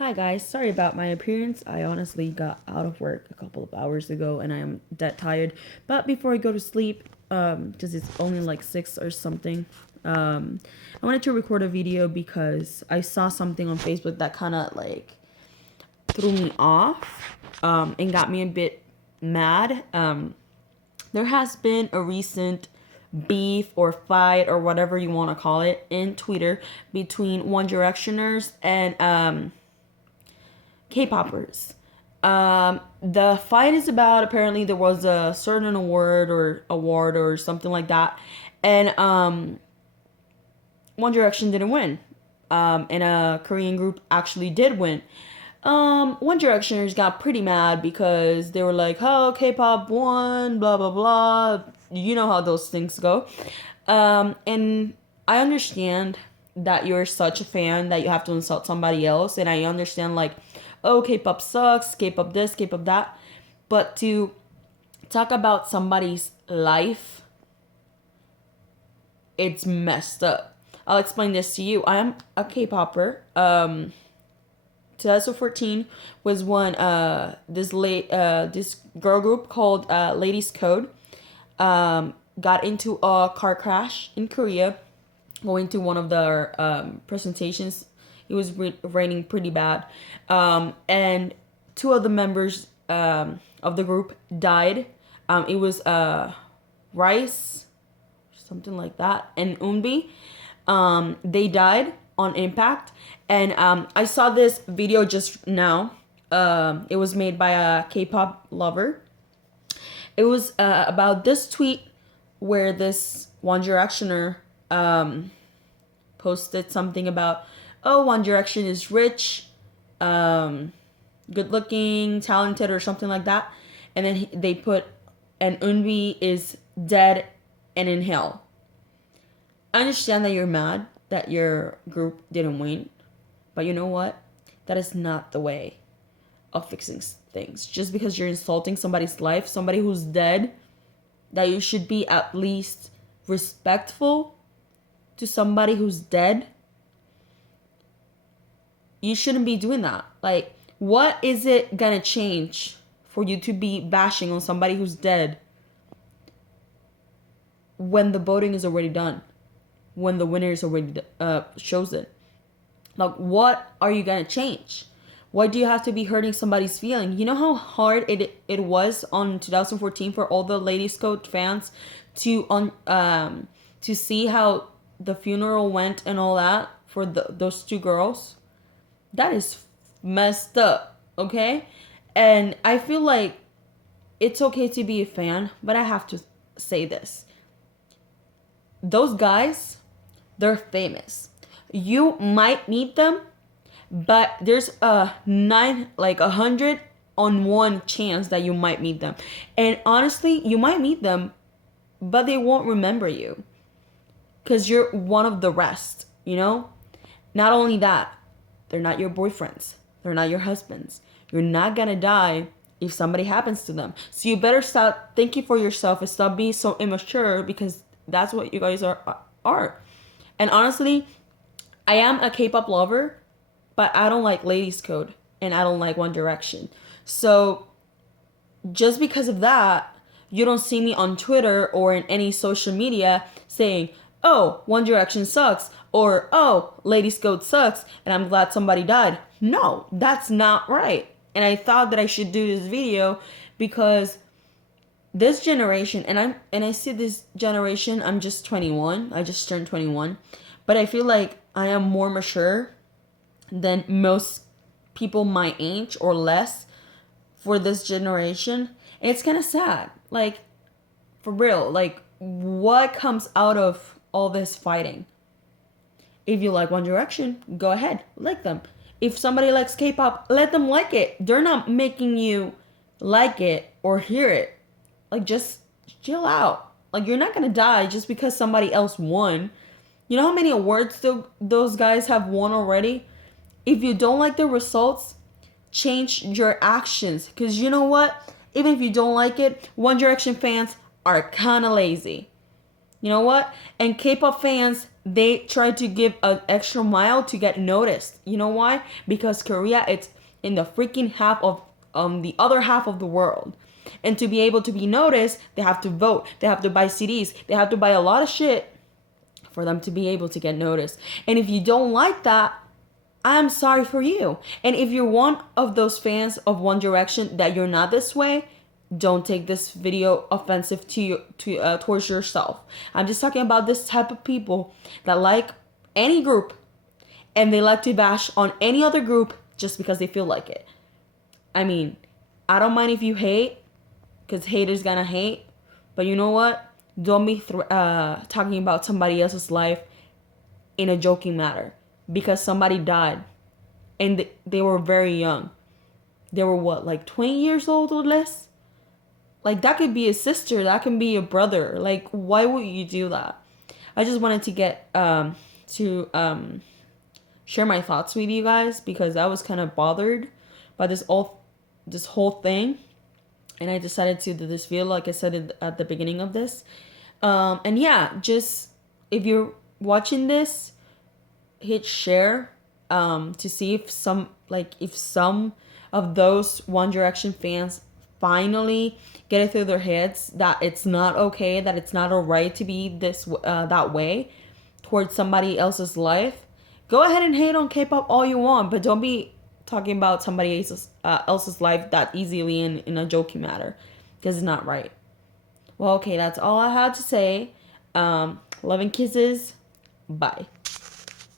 Hi guys, sorry about my appearance. I honestly got out of work a couple of hours ago and I am that tired. But before I go to sleep, because it's only like 6 or something, I wanted to record a video because I saw something on Facebook that kind of like threw me off and got me a bit mad. There has been a recent beef or fight or whatever you want to call it in Twitter between One Directioners and K-popers. The fight is about, apparently there was a certain award or something like that, and One Direction didn't win, and a Korean group actually did win. One Directioners got pretty mad because they were like, "Oh, K-pop won, blah blah blah." You know how those things go, and I understand that you're such a fan that you have to insult somebody else, and I understand like, oh, K-pop sucks, K-pop this, K-pop that, but to talk about somebody's life, it's messed up. I'll explain this to you. I am a K-popper. 2014 was when this girl group called Ladies Code got into a car crash in Korea, going to one of their presentations. It was raining pretty bad, and two of the members of the group died. It was Rice, something like that, and Unbi. They died on impact, and I saw this video just now. It was made by a K-pop lover. It was about this tweet where this One Directioner posted something about, oh, One Direction is rich, good looking, talented, or something like that. And then they put, and Unbi is dead and in hell. I understand that you're mad that your group didn't win, but you know what? That is not the way of fixing things. Just because you're insulting somebody's life, somebody who's dead, that you should be at least respectful to somebody who's dead. You shouldn't be doing that. Like, what is it gonna change for you to be bashing on somebody who's dead when the voting is already done, when the winner is already chosen? Like, what are you gonna change? Why do you have to be hurting somebody's feeling? You know how hard it was on 2014 for all the Ladies Code fans to see how the funeral went and all that for those two girls. That is messed up, okay? And I feel like it's okay to be a fan, but I have to say this. Those guys, they're famous. You might meet them, but there's a 100 on 1 chance that you might meet them. And honestly, you might meet them, but they won't remember you because you're one of the rest, you know? Not only that, they're not your boyfriends. They're not your husbands. You're not gonna die if somebody happens to them. So you better stop thinking for yourself and stop being so immature, because that's what you guys are. And honestly, I am a K-pop lover, but I don't like Ladies Code and I don't like One Direction. So just because of that, you don't see me on Twitter or in any social media saying, oh, One Direction sucks, or oh, Ladies Code sucks and I'm glad somebody died. No, that's not right. And I thought that I should do this video because this generation, and I see this generation, I'm just 21. I just turned 21. But I feel like I am more mature than most people my age or less for this generation. And it's kind of sad. Like, for real, like, what comes out of all this fighting? If you like One Direction, go ahead, like them. If somebody likes K-pop, let them like it. They're not making you like it or hear it. Like, just chill out. Like, you're not gonna die just because somebody else won. You know how many awards those guys have won already? If you don't like the results, change your actions. Because you know what? Even if you don't like it, One Direction fans are kind of lazy. You know what? And K-pop fans, they try to give an extra mile to get noticed. You know why? Because Korea, it's in the freaking half of the other half of the world. And to be able to be noticed, they have to vote. They have to buy CDs. They have to buy a lot of shit for them to be able to get noticed. And if you don't like that, I'm sorry for you. And if you're one of those fans of One Direction that you're not this way, don't take this video offensive to you, towards yourself. I'm just talking about this type of people that like any group and they like to bash on any other group just because they feel like it. I mean, I don't mind if you hate, because haters gonna hate, but you know what? Don't be talking about somebody else's life in a joking matter, because somebody died and they were very young. They were what, like 20 years old or less? Like, that could be a sister, that can be a brother. Like, why would you do that? I just wanted to get share my thoughts with you guys, because I was kind of bothered by this whole thing, and I decided to do this video, like I said at the beginning of this. And yeah, just if you're watching this, hit share to see if some of those One Direction fans finally get it through their heads that it's not okay, that it's not alright to be that way towards somebody else's life. Go ahead and hate on K-pop all you want, but don't be talking about somebody else's life that easily in a joking matter, because it's not right. Well, okay, that's all I had to say. Love and kisses. Bye.